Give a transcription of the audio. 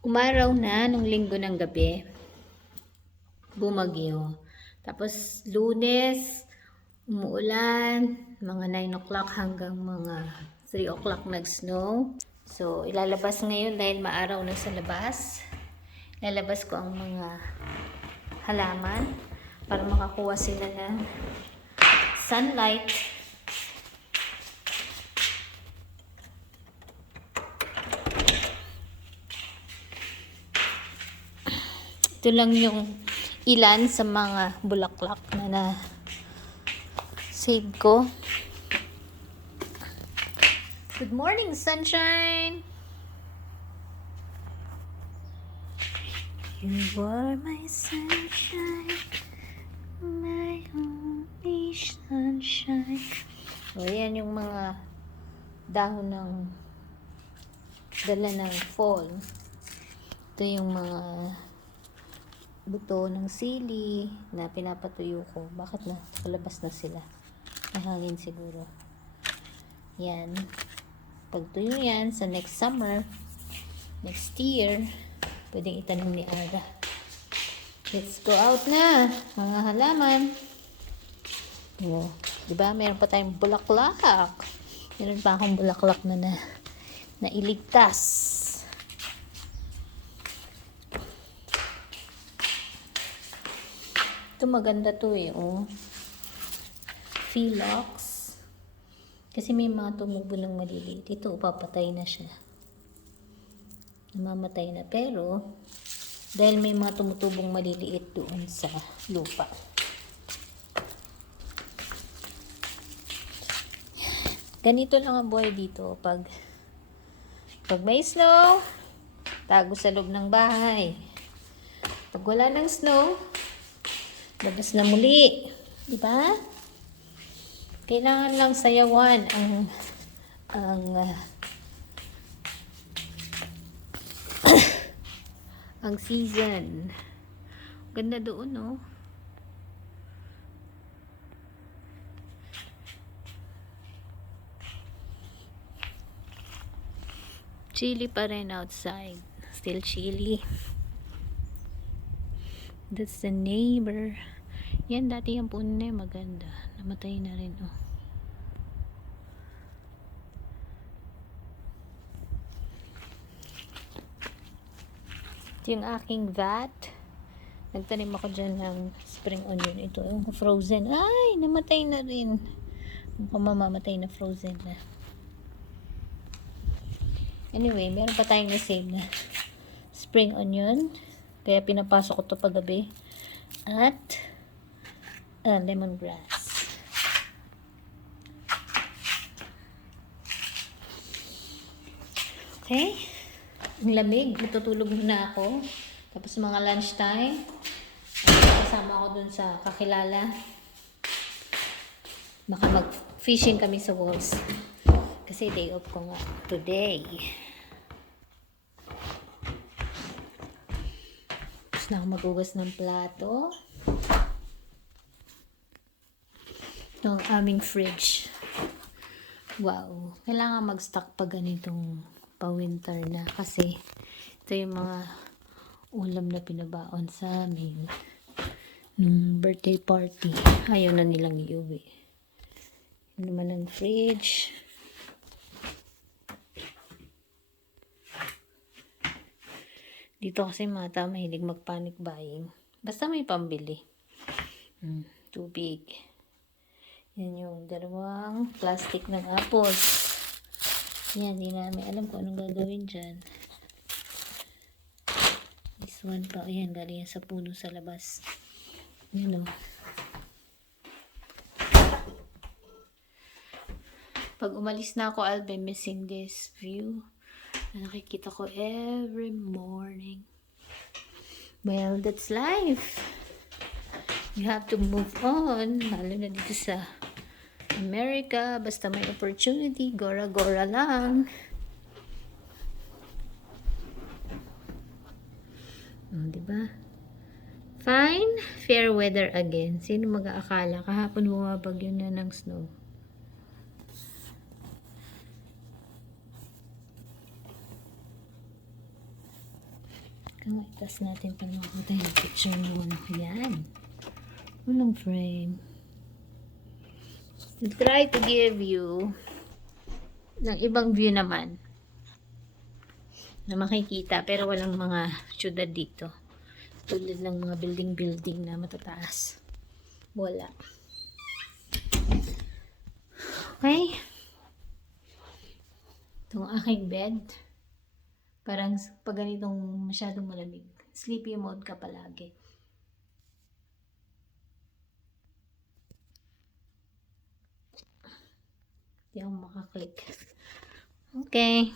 Umaraw na nung linggo ng gabi, bumagyo. Tapos Lunes, umuulan, mga 9 o'clock hanggang mga 3 o'clock nag-snow. So, ilalabas ngayon dahil maaraw na sa labas. Ilalabas ko ang mga halaman para makakuha sila ng sunlight. Ito lang yung ilan sa mga bulaklak na save ko. Good morning, sunshine! You are my sunshine, my only sunshine. So, yan yung mga dahon ng dala ng fall. Ito yung mga buto ng sili na pinapatuyo ko. Bakit na? Palabas na sila. Mahangin siguro. Yan. Pagtuyo yan sa next summer, next year, pwedeng itanim ni Ara. Let's go out na, mga halaman. Oh, diba? Meron pa tayong bulaklak. Meron pa akong bulaklak na iligtas. Ito maganda to eh, oh. Phlox. Kasi may mga tumubo ng maliliit. Ito, papatay na siya. Namamatay na. Pero, dahil may mga tumutubong maliliit doon sa lupa. Ganito lang ang buhay dito. Pag may snow, tago sa loob ng bahay. Pag wala ng snow, labas na muli. Diba? Kailangan lang sayawan ang season. Ganda doon, no? Chilly pa rin outside. Still chilly. That's the neighbor. Yan, dati yung puno na maganda. Namatay na rin, oh. Ito yung aking vat. Nagtanim ako dyan ng spring onion. Ito yung frozen. Ay, namatay na rin. Mukhang mamamatay na frozen na. Anyway, meron pa tayong na-save na spring onion. Kaya pinapasok ko ito paggabi. At lemongrass. Okay. Ang lamig. Matutulog muna ako. Tapos mga lunchtime. Kasama ako dun sa kakilala. Baka mag-fishing kami sa walls. Kasi day off ko nga today. Tapos na ako magugas ng plato. Ito ang aming fridge. Wow. Kailangan mag-stock pa ganitong pa-winter na. Kasi ito yung mga ulam na pinabaon sa amin nung birthday party. Ayaw na nilang iuwi. Yun naman ang fridge. Dito kasi mata mahilig mag-panic buying. Basta may pambili. Tubig. Yan yung dalawang plastic ng apples. Yan, hindi namin alam kung anong gagawin dyan. This one pa, ayan, galing sa puno sa labas. Yan o. Pag umalis na ako, I'll be missing this view na nakikita ko every morning. Well, that's life. You have to move on. Lalo na dito sa America. Basta may opportunity, gora-gora lang. Diba? Fine, fair weather again. Sino mag-aakala? Kahapon bumabagyo na ng snow. Itas natin para makita yung picture mo. Yan. Walang frame. I'll try to give you ng ibang view naman na makikita pero walang mga syudad dito. Tulad ng mga building na matataas. Wala. Okay? Itong aking bed. Parang pag ganitong masyadong malamig. Sleepy mode ka palagi. Hindi ako makaklik. Okay.